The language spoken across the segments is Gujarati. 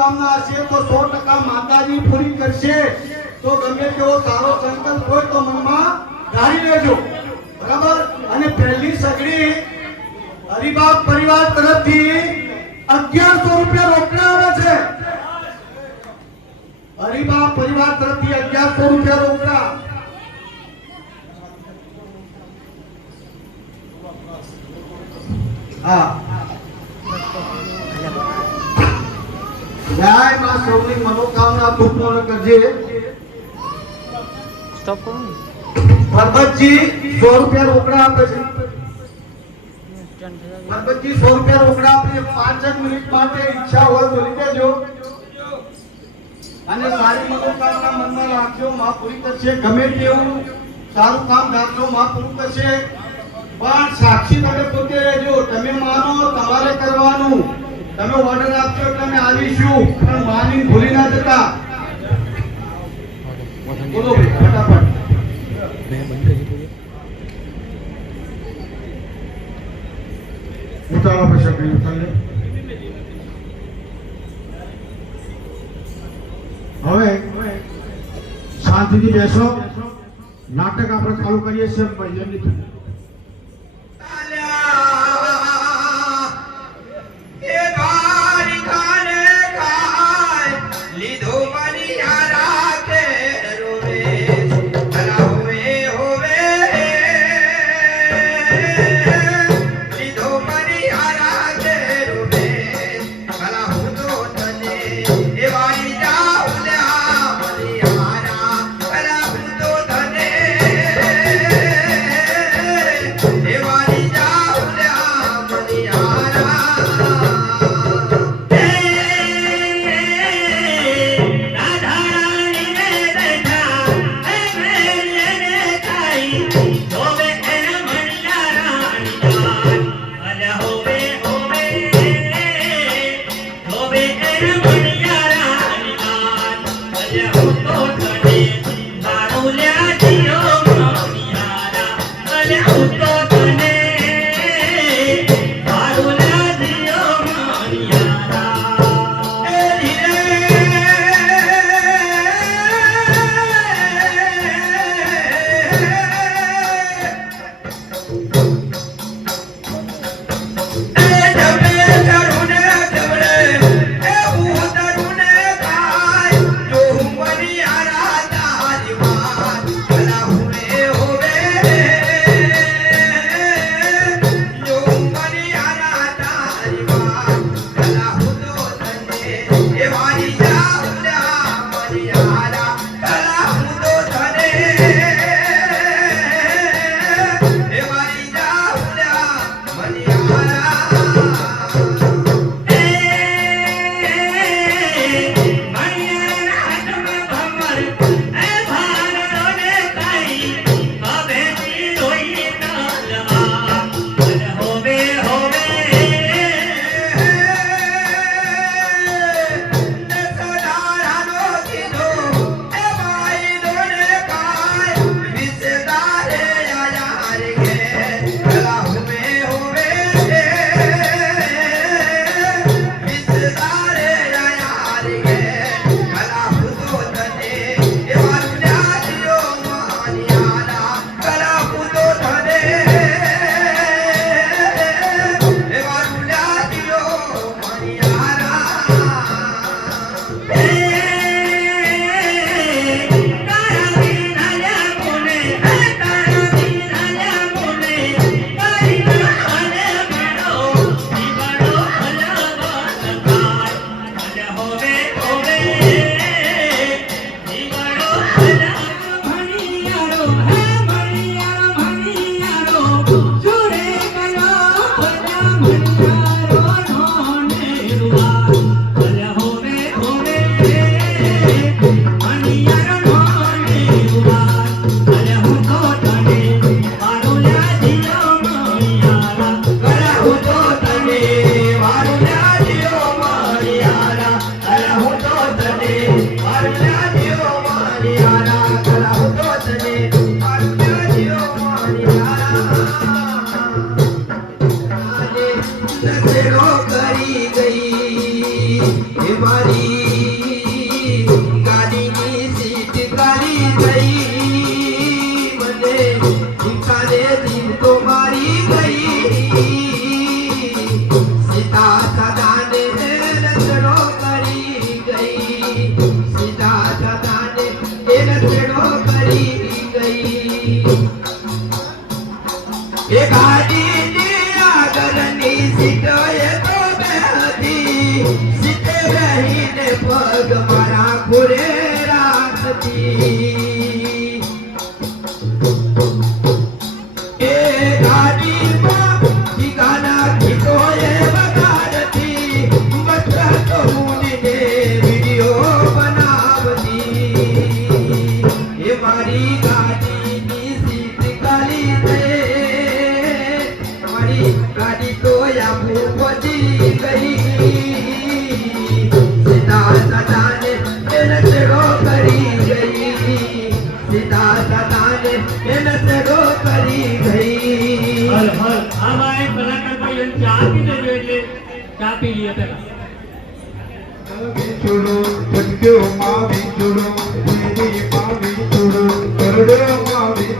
મનોકામના હશે તો સો ટકા માતાજી પૂરી કરશે. તો ગમે તેવો સારો સંકલ્પ હોય તો મનમાં ધારી લેજો. બરાબર? અને પહેલી સગડી હરિબાગ પરિવાર તરફથી અગિયારસો રૂપિયા રોકડા આવે છે. હરિબા પરિવાર તરફથી અગિયારસો રૂપિયા રોકડા. હા. જય માં સૌની મનોકામના પૂર્ણ કરજે. સ્ટોપ કરો પરબતજી, સો રૂપિયા રોકડા આપે છે. પરબતજી, સો રૂપિયા રોકડા આપે પાંચ જ મિનિટ માટે ઈચ્છા હોય તો લેજો. અને સારી મનોકામના મનમાં રાખજો, માં પૂરી કરશે, ગમે તેવું સારું કામ રાખજો, માં પૂરું કરશે. પણ સાક્ષી તમે પોતે રહેજો, તમે માનો, તમારે કરવાનું. તમે ઓર્ડર આપશો એટલે અમે આવીશું, પણ માની ભૂલી ના જતા. બોલો ફટાફટ. પછી આપણે ઉતારીએ. હવે શાંતિથી બેસો. નાટક આપણે ચાલુ કરીએ છીએ કરી ગઈ. કલાકાર ભાઈ એને ચા પી લેજો એટલે ચા પી લઈએ પેલા વિછોડો જગ્યો માં વિછોડો દેવી માં વિછોડો કરડો માં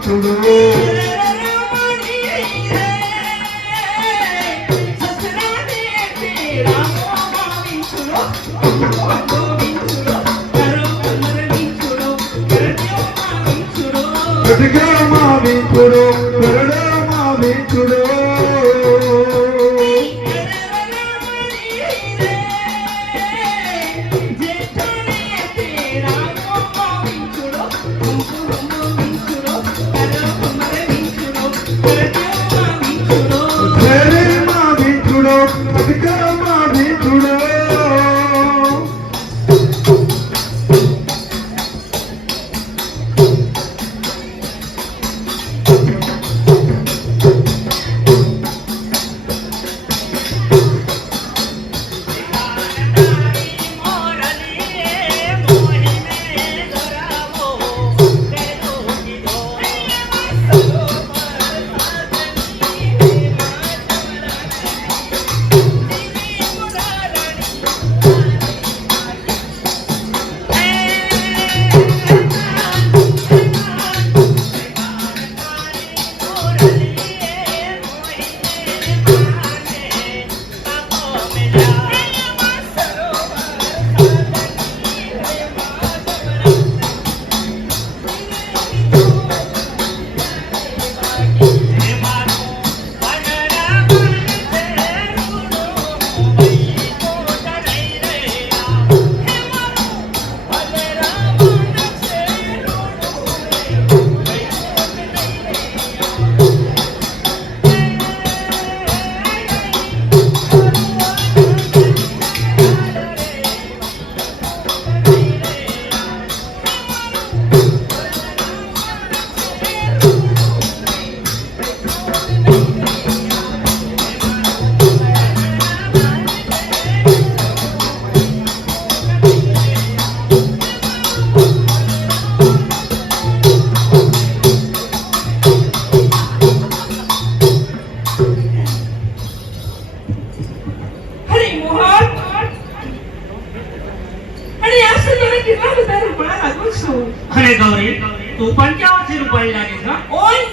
તમે કેટલા બધા રૂપડા લાગો છો? અરે ગૌરી તું પણ ક્યાં ઓછી રૂપાળી લાગે છે ઓય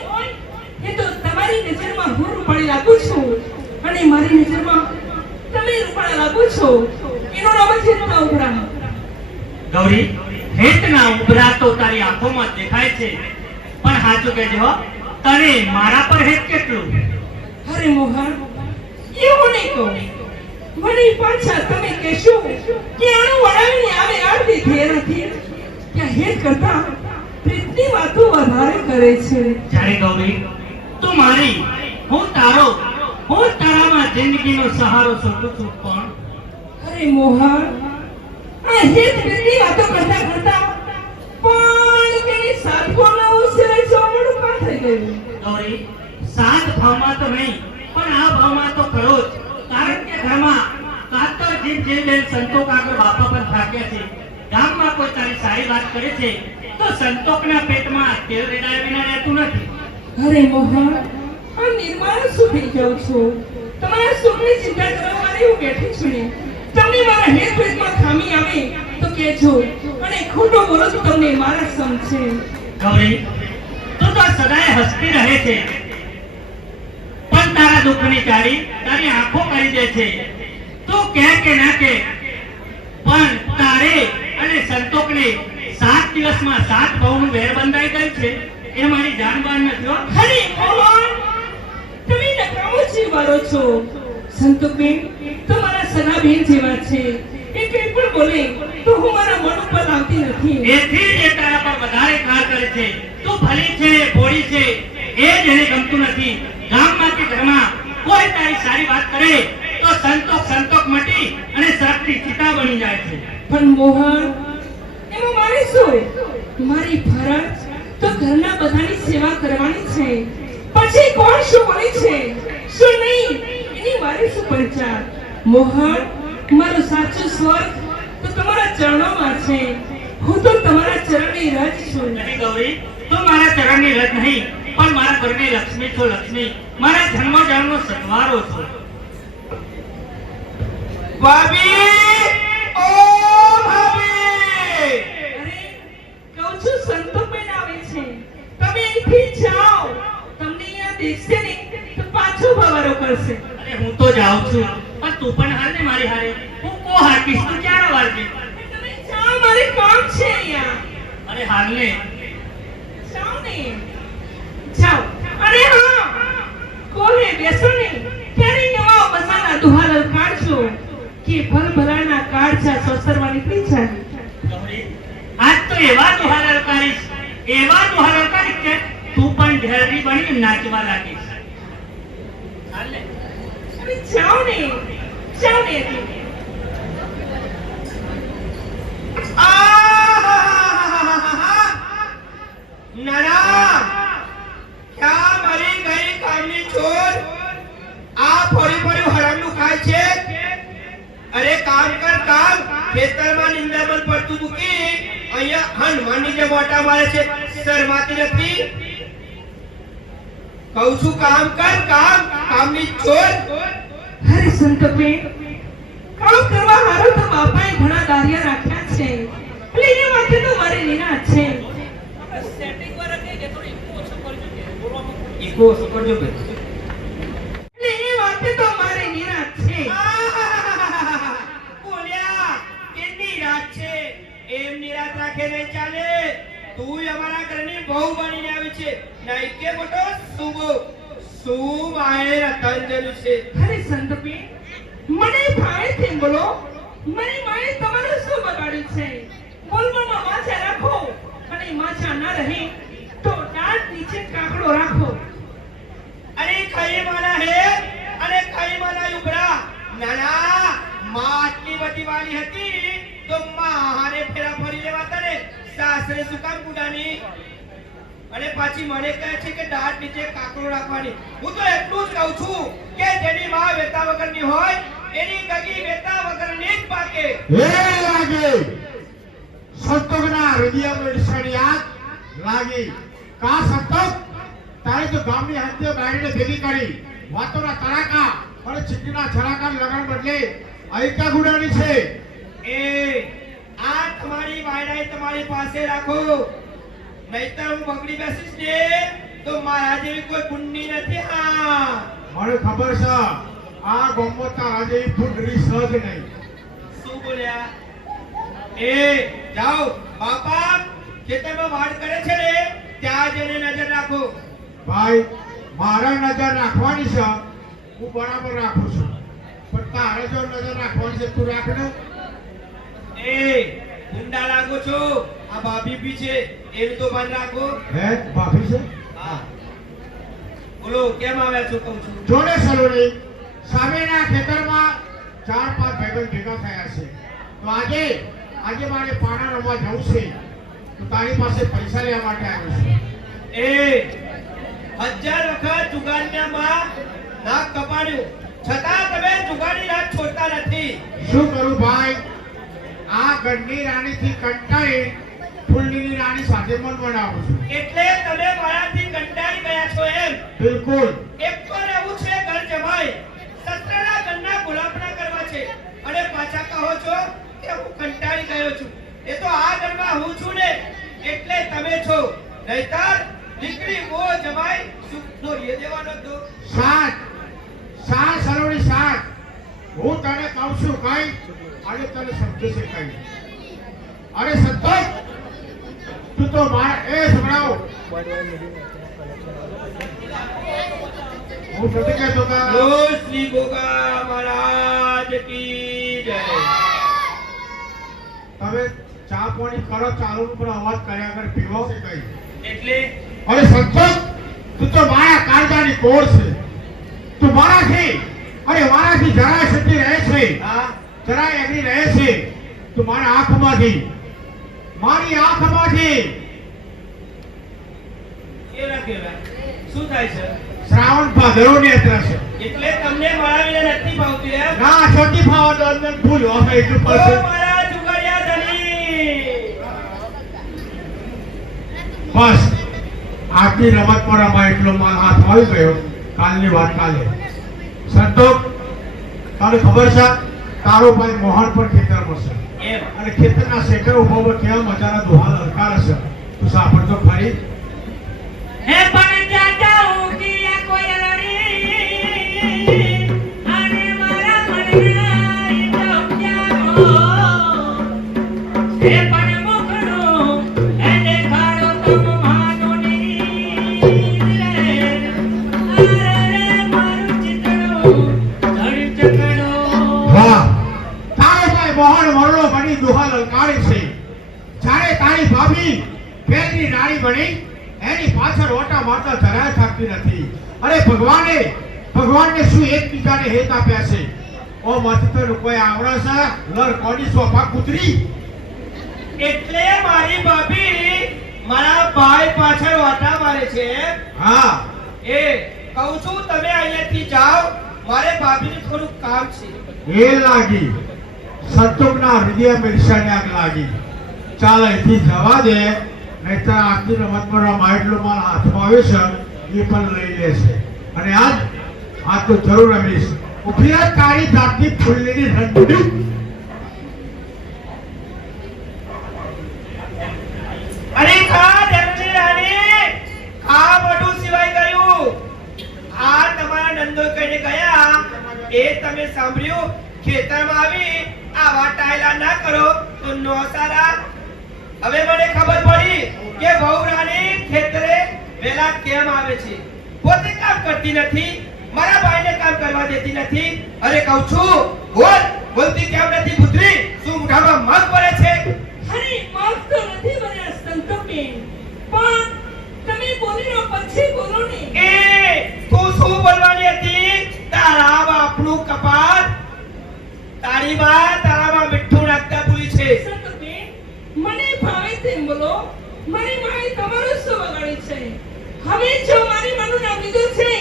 એ તો તમારી નજરમાં હું રૂપાળી લાગુ છું. અને મારી નજરમાં તમે રૂપાળા લાગો છો. એનો નામ છે નવરા ગૌરી હેતના ઉભરા તો તારી આંખોમાં દેખાય છે. પણ સાચું કહેજો હો, તને મારા પર હેત કેટલું? અરે મોહન એવું નહીં કહો. વળી પાછા તમે કહેશો કે આનું વડાવીને આવે થઈ નથી ત્યાં હેત કરતા પ્રીતની વાતો વધારે કરે છે. જ્યારે ગૌરી તું મારી હું તારો હું તારામાં જિંદગીનો સહારો શોધું છું પણ અરે મોહન આ હેત પ્રીતની વાતો કરતા કરતા પણ તેની સાધકોના ઉછેરે ચોમડું પણ થઈ ગયું. ગૌરી સાત ભાવમાં તો નહીં પણ આ ભાવમાં તો ખરો જ. કારણ કે ઘરમાં કાતર જીભ જે બેન સંતોક આગળ બાપા પણ થાક્યા છે ગામમાં કોઈ તારી સારી વાત કરે છે તો સંતોકના પેટમાં તેલ રેડાયા વિના રહેતું નથી. અરે મોહન આ નિર્માણ શું થઈ છું? તમારા સુખની ચિંતા કરવા માટે હું બેઠી છું ને. તમને મારા હેત ખામી આવે તો કહેજો. અને ખોટો બોલો તો તમને મારા સમજે ગૌરી તું તો સદાય હસતી રહે છે. તારા દુઃખની ચારી તારી આંખો કરી દે છે. તું કે કે ના કે પણ તારે અને સંતોકને સાત દિવસમાં સાત ભાવનું વેર બંધાઈ ગયું છે. એ મારી જાણબાન નથી હો. મોહન તમે નકામો જીવારો છો. સંતોકબેન તો મારા સગા બેન જેવા છે. એ કંઈ પણ બોલે તો હું મારા મન ઉપર લાવતી નથી. એથી જ એ તારા પર વધારે કાર કરે છે. તું ભલી છે ભોળી છે એ જ એને ગમતું નથી. ગામમાંથી ઘરમાં કોઈ તારી સારી વાત કરે તો સંતોક સંતોક મટી અને સર્પની સીતા બની જાય છે. પણ મોહન એમાં મારે શું મારી ફરજ તો ઘરના બધાની સેવા કરવાની છે. પછી કોણ શું બોલે છે? શું નહીં? એની મારે શું પંચાર મોહન મારું સાચું સ્વર્ગ તો તમારા ચરણોમાં છે. હું તો તમારા ચરણની રજ છું. નહીં ગૌરી તો મારા ચરણની રજ નહીં. પણ મારા ઘરની લક્ષ્મી છો લક્ષ્મી. મારા જન્મ જન્મનો સથવારો છો. ભાભી! ઓ ભાભી! અરે કહું છું સંતોષબેન આવે છે. તમે અહીંથી જાઓ. તમને અહીંયા દેખશે ને તો પાછો ભવારો કરશે. અરે હું તો જાઉં છું. પણ તું પણ હાલ ને મારી હારે. હું કો હાકીશ તું ક્યારે વાગે તમે જાઓ મારે કામ છે અહીંયા. અરે હાલ ને. જાઓ ને. જાઓ. અરે હા કોને બેસો ને ત્યારે નવા બસાના દુહાર કાઢજો કે ભલભલાના કાળજા સોસરવાની નીકળી જાય આજ તો એવા દુહાર કરીશ એવા દુહાર કરીશ કે તું પણ ઢેરડી બની નાચવા લાગીશ. હાલ. અરે જાઓ ને જાઓ ને નાના ક્યાં મરી ગઈ કામની ચોર? આ ફોડી ફોડી હરામનું ખાય છે? અરે કામ કર કામ, ખેતરમાં નિંદામણ પડતું મૂકી અહીંયા હનુમાનની જે મોટા મારે છે, શરમાતી નથી? કહું છું કામ કર કામ, કામની ચોર? હરે સંતોષબેન કામ કરવા હારું તો બાપાએ ઘણા દારિયા રાખ્યા છે. એટલે એના માટે તો મારે નિરાશ છે. મારે છે. બોલ્યા છે? એમ નિરાશ રાખે નહીં ચાલે. તું અમારા ઘરની બહુ બનીને આવી છે. નહીં કે મોટો શુભ. શું માએ રતન છે? અરે સંતોષબેન મને ભાઈ બોલો. મને માએ તમારું શું બગાડ્યું છે? બોલવામાં માછા રાખો. અને માછા ના રહે તો દાંત નીચે કાકડો રાખો અરે કઈ માના હે અને કઈ માના યુગડા નાના માં આટલી હતી, તો માં ફેરા ફરી લેવાતા ને સાસરે શું કામ કુડાની? અને પાછી મને કહે છે કે દાંત નીચે કાકરો રાખવાની. હું તો એટલું જ કહું છું કે જેની માં વેતા વગરની હોય, એની કગી વેતા વગરની જ પાકે. હે લાગે. સંતોકના હૃદયમાં ઈર્ષાની લાગી. કા સંતોક તારે તો ગામની હંતે બાળીને ભેગી કરી. વાતોના તરાકા અને ચીકીના છરાકા લગન બદલે આઈકા ગુડાની છે. એ આ તમારી વાયડાએ તમારી પાસે રાખો. નહીતર હું બગડી બેસીશ ને તો મારા જેવી કોઈ પુણ્ય નથી. હા. મને ખબર છે આ ગોમત તારા જેવી ફૂંડરી સહજ નહીં. શું બોલ્યા? એ જાઓ બાપા ખેતરમાં વાડ કરે છે ને ત્યાં જઈને નજર રાખો ભાઈ મારા નજર રાખવાની છે હું બરાબર રાખું છું. પણ તારે જો નજર રાખવાની છે તું રાખ ને. એ ગુંડા લાગો છો? આ ભાભી બી છે એનું તો ભાન રાખો. હે ભાભી છે? હા. બોલો કેમ આવ્યા છો કહું છું? જોડે સલોની સામેના ખેતરમાં ચાર પાંચ ભાઈબંધ ભેગા થયા છે. તો આજે આજે મારે પાણા રમવા જવું છે. તો તારી પાસે પૈસા લેવા માટે આવ્યો છું. એ હજાર વખત જુગાડિયામાં નાક કપાડ્યું. છતાં તમે જુગારી રાત છોડતા નથી. શું કરું ભાઈ? આ ગઢની રાણીથી કંટાળી ફૂલની રાણી સાથે મન બનાવું છું. એટલે તમે મારાથી કંટાળી ગયા છો એમ? બિલકુલ. એક તો એવું છે ઘર જમાય સત્રના ઘરના ગુલાબના કરવા છે. અને પાછા કહો છો કે હું કંટાળી ગયો છું. એ તો આ ઘરમાં હું છું ને એટલે તમે છો. નહીતર દીકરી ઓ જમાય સુખનો એ દેવાનો તો સાત. સાત સલોની સાત. હું તને કહું છું કઈ અને તને સમજશે કઈ અરે સંતોષ તું તો માર એ સંભળાવો. હું નથી કહેતો શ્રી ગોગા મહારાજ કી જય. તમે ચા પાણી કરો ચાલુ પણ અવાજ કર્યા આગળ પીવો. કે કઈ એટલે અરે સંતોષ તું તો મારા કાયદાની કોર છે? તું મારાથી અરે મારાથી જરાય શક્તિ રહે છે. હા. જરાય એમની રહે છે. તો મારા આંખમાંથી મારી આંખમાંથી. એ કહેવાય શું થાય છે? શ્રાવણ ભાદરવની યાત્રા છે. એટલે તમને મળાવીને નથી ભાવતી ના છોટી ફાવા દોડને ભૂલ હવે એટલું પડશે બસ. જુગારિયા રમત બસ અમારે એટલો હાથ આવી ગયો. કાલની વાત કાલે. સંતોષ તારે ખબર છે તારો ભાઈ મોહન પણ ખેતરમાં છે. અને ખેતરના શેકર ઊભો ઊભો કેવા મજાના દોહા અલકાર છે તું સાંભળતો ખરી હે પણ જાતા ઉગીયા કોયલડી અને મારા મનના ઈટો ક્યારો હે પણ ભગવાને ભગવાનને શું એકબીજાને હેત આપ્યા છે? ઓ મથતર કોઈ આવડે છે લર કોની સોફા કૂતરી. એટલે મારી ભાભી મારા ભાઈ પાછળ વાટા મારે છે. હા. એ કહું છું તમે અહીંયાથી જાઓ મારે ભાભીને થોડું કામ છે. એ લાગી. સંતોકના હૃદય મિરસાને આગ લાગી. ચાલ અહીંથી જવા દે નહીતર આજની રમતમાં પર એટલો મારા હાથમાં આવે છે એ પણ લઈ લેશે અને આજ આજ તો જરૂર રમીશ ઉભીરા કાળી જાતની ફૂલની રંગડી એ તમે સાંભળ્યું? ખેતરમાં આવી આવા ટાયલા ના કરો તો નો સારા. હવે મને ખબર પડી કે વહુ રાણી ખેતરે વેલા કેમ આવે છે? પોતે કામ કરતી નથી મારા ભાઈને કામ કરવા દેતી નથી. અરે કહું છું બોલ બોલતી કેમ નથી પુત્રી? શું મોઢામાં મગ પડે છે? અરે માફ તો નથી બન્યા સંતોબેન પણ તમે બોલીનો પછી બોલો ને. એ તું શું બોલવાની હતી? તારા બાપનું કપાળ તારી માં તારામાં મીઠું નાખતા ભૂલી છે. સંતોબેન મને ભાવે તેમ બોલો મારી માએ તમારો છે હવે જો મારી માનું નામ લીધું છે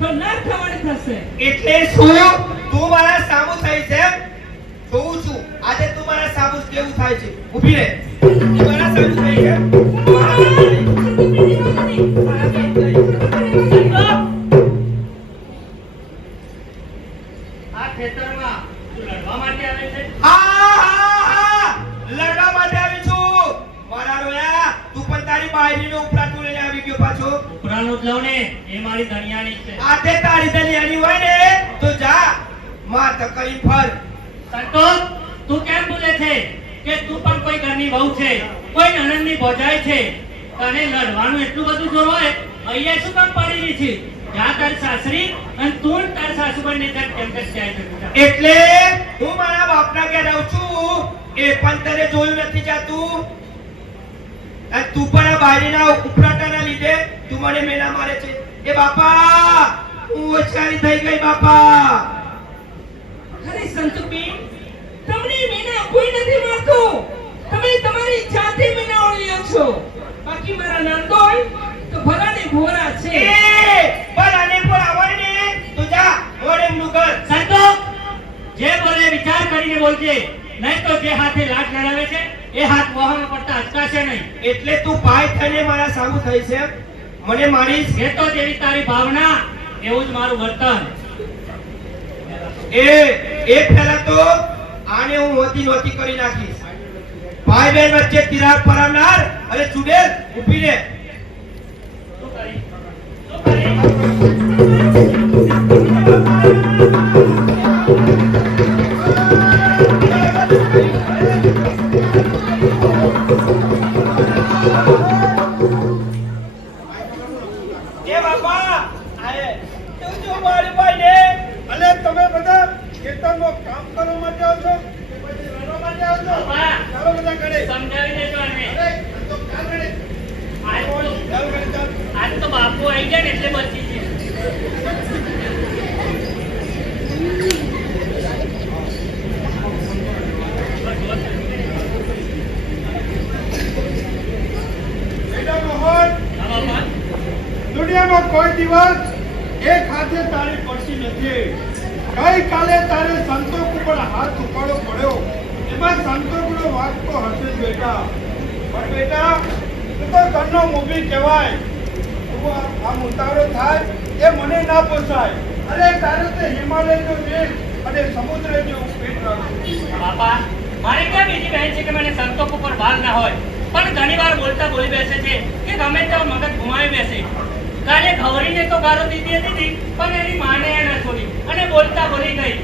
તો ના થવાનું થશે. એટલે શું? તું મારા સામુ થઈ છે જોઉં છું. આજે તું મારા સામુ કેવું થાય છે? ઊભી રહે. તું મારા સામુ થઈ છે આ ઉપરાનું જ લઉં ને એ મારી ધણિયાની છે. આજે તારી દલિયાની હોય ને તો જા. માં તો ફર સંતોષ તું કેમ બોલે છે કે તું પણ કોઈ ઘરની વહુ છે? કોઈ નણંદની ભોજાઈ છે? તને લડવાનું એટલું બધું જોર હોય અહીંયા શું કામ પડી રહી છે? જા તાર સાસરી અને તું તાર સાસુ કેમ કે જાય જા. એટલે હું મારા બાપના ઘેર રહું છું. એ પણ તને જોયું નથી જાતું. અને તું પણ આ બારીના ઉપરાટાના લીધે તું મને મેલા મારે છે. એ બાપા હું ઓછારી થઈ ગઈ બાપા. અરે સંતોબેન તમને મેના કોઈ નથી મારતો. તમે તમારી જાતે મેના ઓળ્યો છો. બાકી મારા નંદોય તો ભલાને ભોરા છે. પણ આને પણ હોય ને તો જા ઓળે એમનું સંતો જે બોલે વિચાર કરીને બોલજે નહીં તો જે હાથે લાટ લડાવે છે એ હાથ વહામાં પડતા અટકાશે નહીં. એટલે તું પાય થઈને મારા સામુ થઈ છે. મને મારી ઘેટો જેવી તારી ભાવના. એવું જ મારું વર્તન. એ એ પહેલા તો આને હું હોતી નહોતી કરી નાખીશ. ભાઈ બહેન વચ્ચે તિરાગ પરાવનાર અને ચુડેલ ઊભી રહે. શું કરી? શું કરી? દુનિયામાં કોઈ દિવસ એક હાથે તારી પડતી નથી. ગઈકાલે તારે સંતોષ ઉપર હાથ ઉપાડો પડ્યો. એમાં સંતોષનો વાત તો હશે જ બેટા. પણ બેટા, તું ઘરનો મૂવી કહેવાય. આમ ઉતારો થાય એ મને ના પોસાય. અરે તારે તો હિમાલયનો દેશ અને સમુદ્ર જેવું પેટ રાખવું બાપા, મારે ક્યાં બીજી બહેન છે કે મને સંતોષ ઉપર ભાર ના હોય? પણ ઘણી વાર બોલતા બોલી બેસે છે કે ગમે તેવો મગજ ઘુમાવી બેસે. કાલે ગૌરીને તો ગારો દીધી હતી પણ એની માને એને ના છોડી. અને બોલતા બોલી ગઈ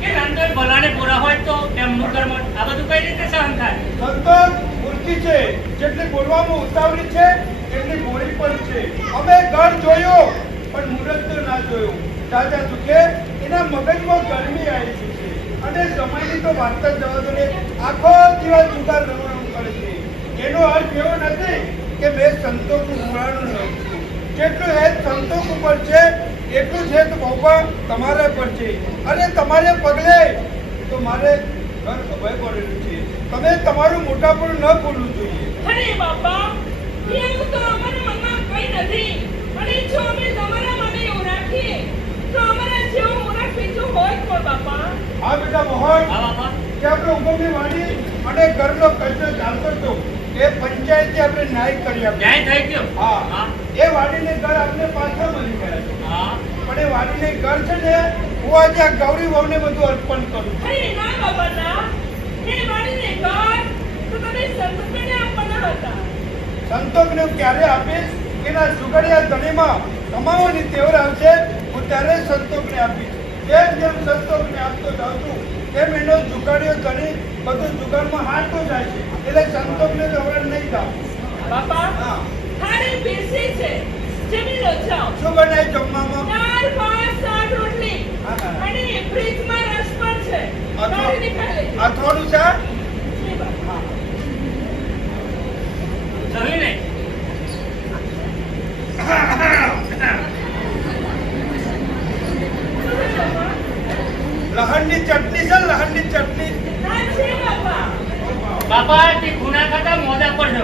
કે નંદોઈ ભલાને પૂરા હોય તો એમનું કર્મ આ બધું કઈ રીતે સહન થાય? સંતોષ મૂર્તિ છે. જેટલી બોલવામાં ઉતાવળી છે એટલી બોલી પણ છે. અમે ઘર જોયો, પણ મુહૂર્ત ના જોયું. દાદા દુખે, એના મગજમાં ગરમી આવી છે. અને સમયની તો વાત જ જવા દો ને, આખો દિવસ જુગાર રમવાનું કરે છે. એનો અર્થ એવો નથી કે સંતોષનું પુરાણું લઉં છું જેટલું હેત સંતોષ ઉપર છે એટલું જ તો ભોગવા તમારે પર છે. અને તમારે પગલે તો મારે ઘર અભય પડેલું છે. તમે તમારું મોટાપણ ન ભૂલવું જોઈએ. અરે બાપા એવું તો અમારા મનમાં કઈ નથી. અને જો અમે તમારા માટે એવું રાખીએ તો અમારા જેવો મૂરખ બીજું હોય કોણ બાપા? હા બેટા મોહન. કે આપણે ઉગમની વાણી અને ઘરનો કચરો ચાલતો હતો એ પંચાયતથી આપણે ન્યાય કરી આપ્યો ન્યાય થઈ ગયો? હા. એ વાડીને ઘર આપણે પાછા મળી ગયા છે. હા. પણ એ વાડીને ઘર છે ને હું આજે આ ગૌરી વહુને બધું અર્પણ કરું છું. અરે ના બાબા ના એ વાડીને ઘર તો તમે સંતોષને આપવાના હતા. સંતોષને હું ક્યારે આપીશ? એના સુગડિયા ધણીમાં કમાવાની તેવર આવશે હું ત્યારે સંતોષને આપીશ. જેમ જેમ સંતોષને આપતો જાઉં છું તેમ એનો જુગાડ્યો ધણી બધું જુગાડમાં હારતો જાય છે. એટલે સંતોષને હવે નહીં જાઉં બાપા થાળી પીરસી છે. જમી લો જાઓ. શું બનાય જમવામાં? દાળ ભાત શાક રોટલી. અને ફ્રીજમાં રસ પણ છે. કાઢી નીકાળી લેજો. આ થોડું છે. જમી ને બાપા? લહણની ચટણી છે લહણની ચટણી. বাবা তুই গুনা খাতা মজা করছ।